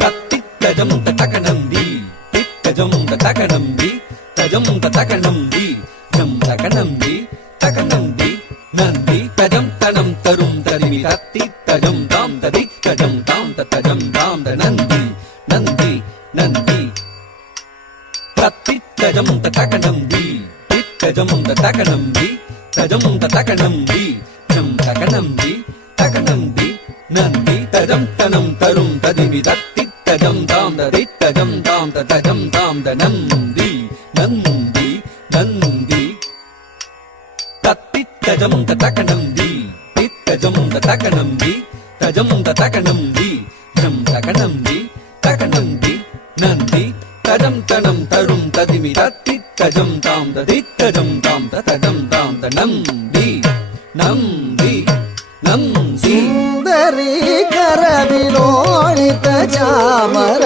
தத்தித்தஜம் தகநந்தி தித்தஜம் தகநந்தி தஜம் தகநந்தி ஜம் தகநந்தி தகநந்தி நந்தி தஜம் தனம் தரும் தரிமி தத்தித்தஜம் தாம் ததித்தஜம் தாம் தஜம் தாம் நந்தி நந்தி நந்தி தத்தித்தஜம் தகநந்தி தித்தஜம் தகநந்தி தஜம் தகநந்தி ஜம் தகநந்தி தகநந்தி நந்தி தஜம் தனம் தரும் ததிமி தத்தித்தஜம் தாம் ததித்தஜம் தாம் தஜம் தாம் நந்தி நந்தி நந்தி தத்தித்தஜம் தகநந்தி தித்தஜம் தகநந்தி தஜம் தகநந்தி ஜம் தகநந்தி தகநந்தி நந்தி தஜம் தனம் தரும் ததிமி தத்தித்தஜம் தாம் ததித்தஜம் தாம் தஜம் தாம் நந்தி நந்தி நந்தி சுந்தரி கரவிலோணித்த சாமர